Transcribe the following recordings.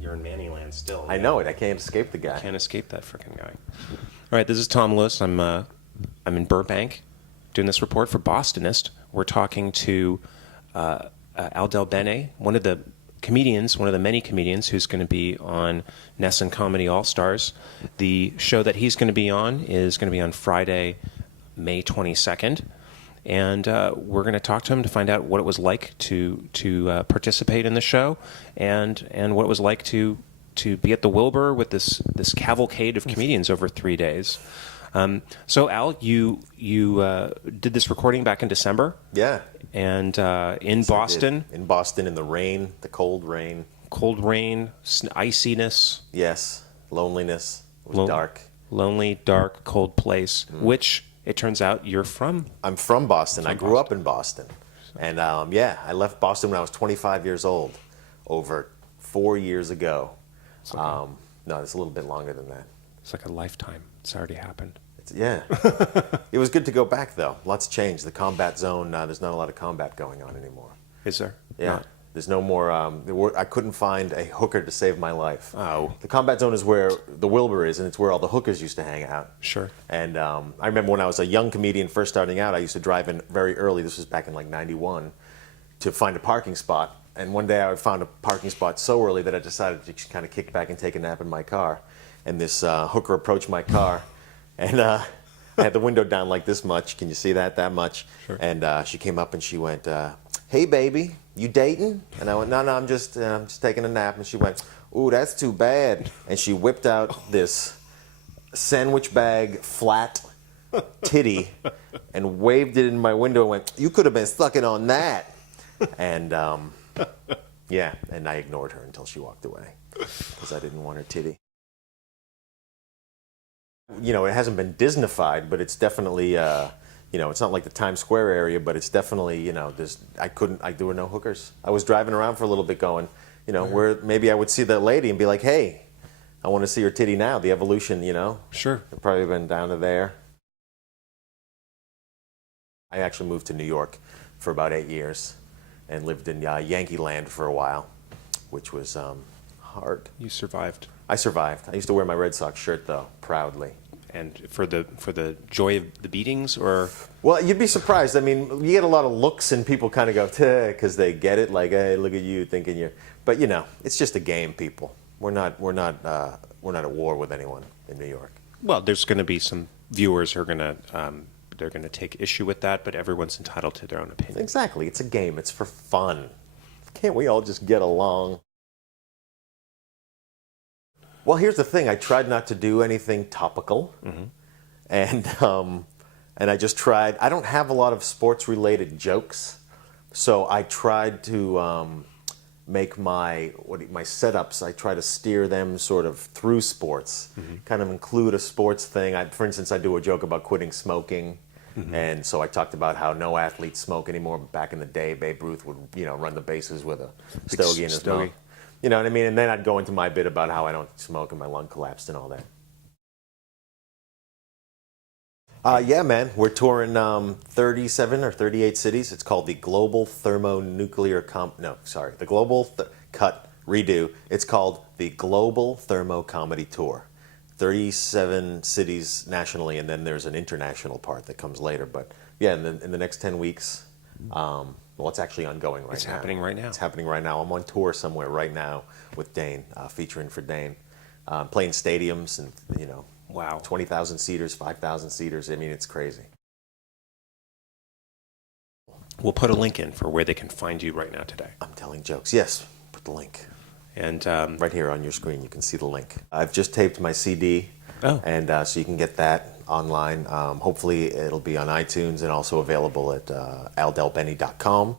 you're in Mannyland still. I know it. I can't escape the guy. Can't escape that freaking guy. All right, this is Tom Lewis. I'm in Burbank, doing this report for Bostonist. We're talking to Bene, one of the many comedians who's going to be on NESN Comedy All-Stars. The show that he's going to be on Friday, May 22nd. And we're going to talk to him to find out what it was like to participate in the show, and what it was like to be at the Wilbur with this cavalcade of comedians over 3 days. So Al, you did this recording back in December. Yeah. And in Boston. In Boston, in the rain, the cold rain. Cold rain, iciness. Yes. Loneliness. It was dark. Lonely, dark, cold place, which it turns out you're from. I'm from Boston. I grew up in Boston. And I left Boston when I was 25 years old, over 4 years ago. Okay. No, it's a little bit longer than that. It's like a lifetime. It's already happened. Yeah. It was good to go back, though. Lots changed. The combat zone, there's not a lot of combat going on anymore. Is there? Yeah. Not. There's no more, I couldn't find a hooker to save my life. Oh. The combat zone is where the Wilbur is, and it's where all the hookers used to hang out. Sure. And I remember when I was a young comedian first starting out, I used to drive in very early, this was back in like 91, to find a parking spot. And one day I found a parking spot so early that I decided to just kind of kick back and take a nap in my car. And this hooker approached my car, and I had the window down like this much. Can you see that much? Sure. And she came up and she went, "Hey, baby, you dating?" And I went, "No, I'm just taking a nap." And she went, "Ooh, that's too bad." And she whipped out this sandwich bag flat titty and waved it in my window and went, "You could have been sucking on that." And yeah, and I ignored her until she walked away because I didn't want her titty. You know, it hasn't been Disneyfied, but it's definitely, it's not like the Times Square area, but it's definitely, there were no hookers. I was driving around for a little bit going, where maybe I would see that lady and be like, "Hey, I want to see her titty now." The evolution, Sure. I've probably been down to there. I actually moved to New York for about 8 years and lived in Yankee Land for a while, which was hard. You survived. I survived. I used to wear my Red Sox shirt, though, proudly. And for the joy of the beatings, or? Well, you'd be surprised. I mean, you get a lot of looks, and people kind of go, because they get it, like, "Hey, look at you," thinking you're. But it's just a game, people. We're not at war with anyone in New York. Well, there's going to be some viewers who are going to they're going to take issue with that, but everyone's entitled to their own opinion. Exactly. It's a game. It's for fun. Can't we all just get along? Well, here's the thing. I tried not to do anything topical, and I just tried. I don't have a lot of sports-related jokes, so I tried to make my setups. I try to steer them sort of through sports, kind of include a sports thing. For instance, I do a joke about quitting smoking, and so I talked about how no athletes smoke anymore. But back in the day, Babe Ruth would run the bases with a stogie in his mouth. You know what I mean? And then I'd go into my bit about how I don't smoke and my lung collapsed and all that. Yeah, man. We're touring 37 or 38 cities. It's called the Global Thermonuclear the Global Redo. It's called the Global Thermo Comedy Tour. 37 cities nationally, and then there's an international part that comes later. But yeah, in the next 10 weeks, well, it's actually ongoing right now. It's happening right now. It's happening right now. I'm on tour somewhere right now with Dane, featuring for Dane, playing stadiums and wow, 20,000 seaters, 5,000 seaters. I mean, it's crazy. We'll put a link in for where they can find you right now today. I'm telling jokes. Yes, put the link. And right here on your screen, you can see the link. I've just taped my CD, and so you can get that online. Hopefully, it'll be on iTunes and also available at aldelbene.com.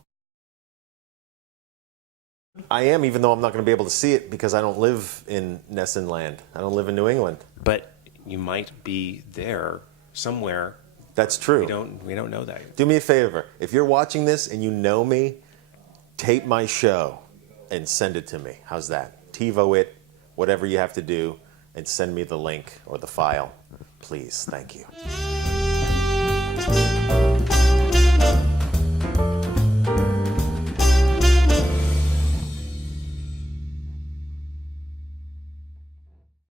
I am, even though I'm not going to be able to see it because I don't live in NESN land. I don't live in New England. But you might be there somewhere. That's true. We don't know that. Do me a favor. If you're watching this and you know me, tape my show and send it to me. How's that? TiVo it, whatever you have to do, and send me the link or the file. Please. Thank you.